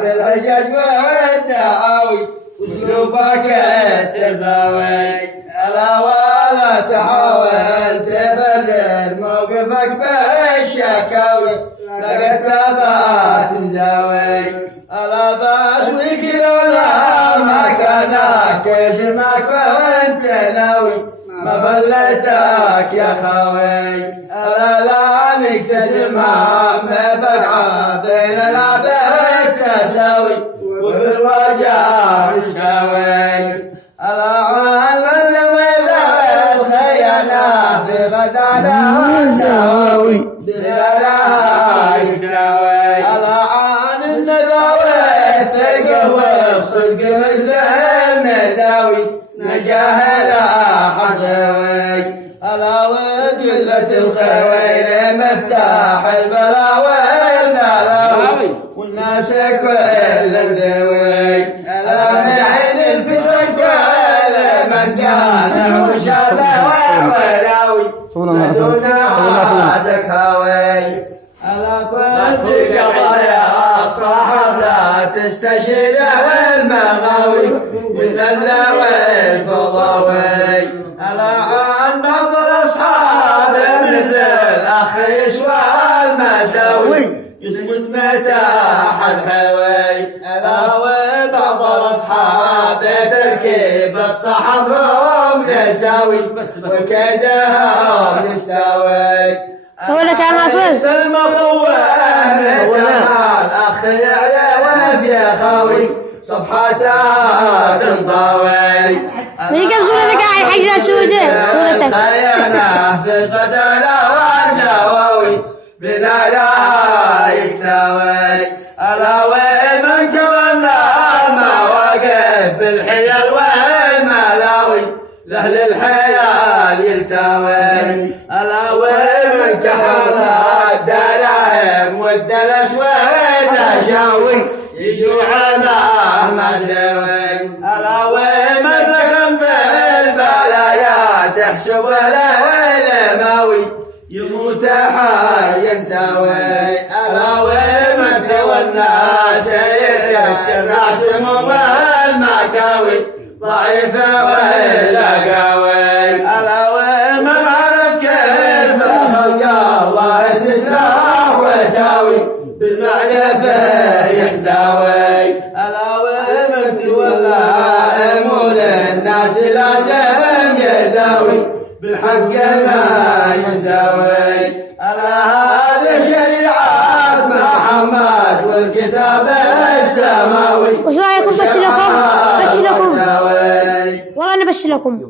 بالحجج والدعاوي واسلوبك التربوي الا ولا تحاول تبرر موقفك بالشكاوي لقد ثبات زاوي الا بشويك لولا ما كان كيف ما كنت ناوي ما خليتك يا خوي الا لا نكتسمها ما بقى بيننا بالتساوي وفي الوجع نساوي الا عامل وذا الخيانه في غدانا سواوي بلا يكراوي الا عن النداوي ثقه وصدق مثل المداوي نجاه لا حظوي الا وقله الخير مفتاح البلاوي والبلاوي والناس كل الدوي الا معين الفتن كل من كان وشاذ ولاوي دون عادك هاوي الا كنت قضايا الصاحب لا تستشير المغاوي والنذله والفضاوي الا عن بعض الاصحاب مثل الاخ يسوى المساوي يسمد متاح الحوي الا وبعض الاصحاب تركيبه صحبهم يساوي وكيدهم يستوي صولك يا ناصر المخوة تمال اخ يعلى وفي خاوي صفحتها تنطوي مين كان صورتك يا حجرة سوداء صورتك خيانة في القدر والنواوي بنا لا يكتوي الا وين من تولى المواقف بالحيل والملاوي لاهل الحيال يلتوي الا وين من كحل الدراهم والدلس والنشاوي يجوا على مدوي الا وين من رقم بالبلايا تحسب الاماوي يموت حي ساوي الا وين من والناس يتبع سموم المكاوي ضعيفه ولا قوي الا وين من عرف كيف خلق الله تسرح وتاوي بالمعرفه يحتوي الا وين من تولى امور الناس لازم يداوي بالحق ما يداوي الا هذه شريعه محمد والكتاب السماوي وش رايكم بش لكم والله انا بش لكم